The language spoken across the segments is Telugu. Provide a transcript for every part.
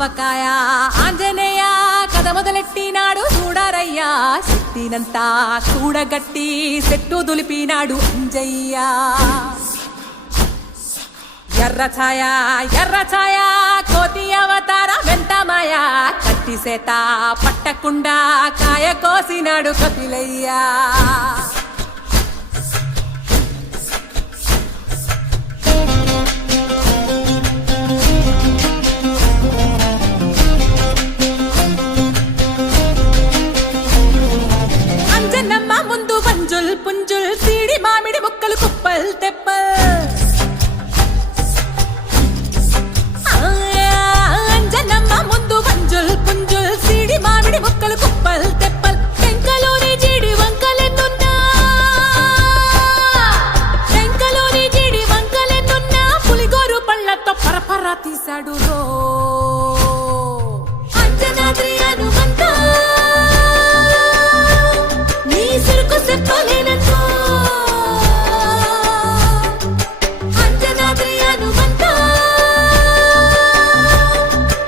ఆవకాయ ఆంజనేయ కథ మొదలెట్టినాడు చూడారయ్యా శక్తినంతా చూడగట్టి చెట్టు దులిపినాడు అంజయ్య ఎర్ర ఛాయ కోతి అవతార వెంటమాయ కత్తి సేత పట్టకుండా కాయ కోసినాడు కపిలయ్యా అంజనమ్మ ముందు వంజుల్ పుంజుల్ సీడి మామిడి ముక్కలు కుప్పల్ తెప్పల్ అంజనమ్మ ముందు వంజుల్ పుంజుల్ సీడి మామిడి ముక్కలు కుప్పల్ తెప్పల్ టెంకలోని జీడి వంకలెన్నున్నా పులిగోరు పళ్ళతో పరపర తీశాడు రో అంజనాద్రి హనుమంత నీ సురుకు చెప్పలేనంతో అంజనాద్రి హనుమంత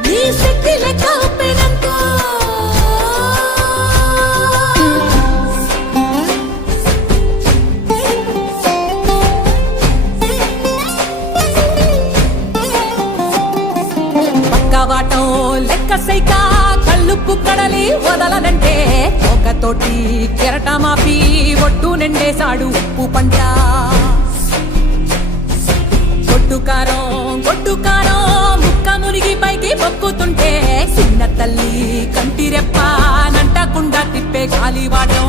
నీ శక్తి లెక్క ఒప్పెనంతో పక్కవాటం లెక్క సైక కళ్ళుప్పు కడలి వదలనంటే ఒకతోటి కెరటమాపి ఒడ్డు నిండేశాడు ఉప్పు పంట గొడ్డు కారం ముక్క మునిగి పైకి మొక్కుతుంటే చిన్న తల్లి కంటి రెప్ప నంటకుండా తిప్పే గాలివాటం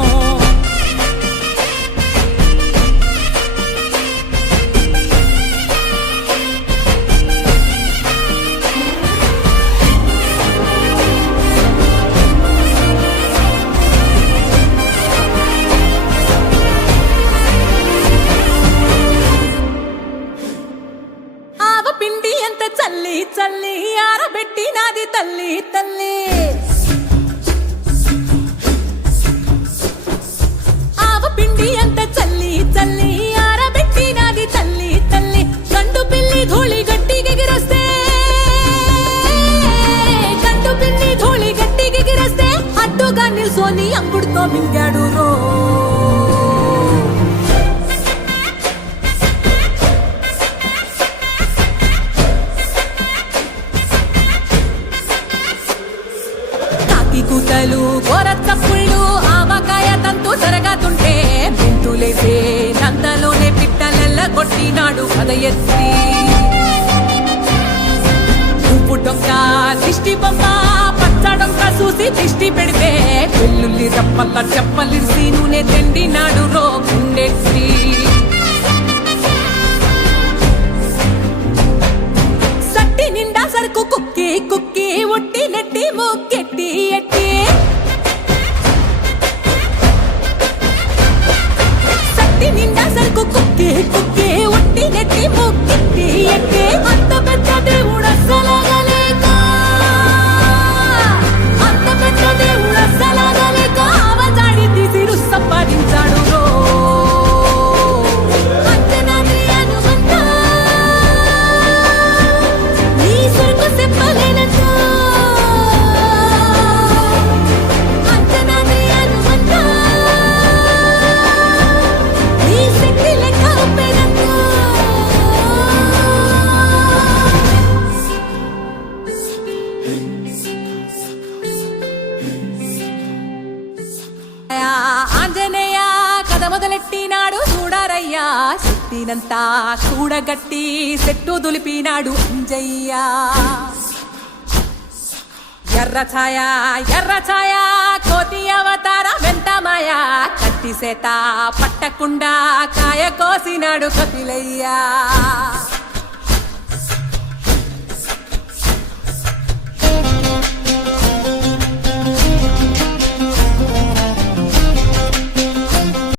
పిండి ఎంత చల్లి చల్లి ఆరబెట్టి నాది తల్లి తల్లి ఆవ పిండి ఎంత చల్లి చల్లి ఆరబెట్టి నాది తల్లి తల్లి గండు పిల్లి ధూళి గట్టిగెగిరొస్తే అడ్డుగా నిల్సోని అంగుడుతో మింగాడు రో కూతలు గోరచ్చప్పుళ్ళు ఆవకాయ తంతు జరగతుంటే మెంతులేసే నందలోనే పిట్టలెల్ల కొట్టినాడు కథ ఎత్తి ఉప్పు డొక్క దిష్టి బొమ్మ పచ్చడొక్క చూసి దిష్టి పెడితే వెల్లుల్లి రప్పల్ల చెప్పలిసి నూనె తెండినాడు రో గుండెత్తి సట్టి నిండా సరుకు కుక్కి కుక్కి ఒట్టి నెట్టి మొక్కెట్టి ఎట్టి సట్టి నిండా సరుకు కుక్కి కుక్కి ఒట్టి నెట్టి మొక్కెట్టి ఎట్టి అంత పెద్ద దేవుడు అస్సలాగలేక ఆవజాడి తీసి సంపాదించాడు రో ఆంజనేయ కథ మొదలెట్టినాడు చూడారయ్యా శక్తినంతా చూడగట్టి చెట్టు దులిపినాడు అంజయ్య ఎర్ర ఛాయ కోతి అవతార వెంటమాయ కత్తి సేత పట్టకుండా కాయ కోసినాడు కపిలయ్యా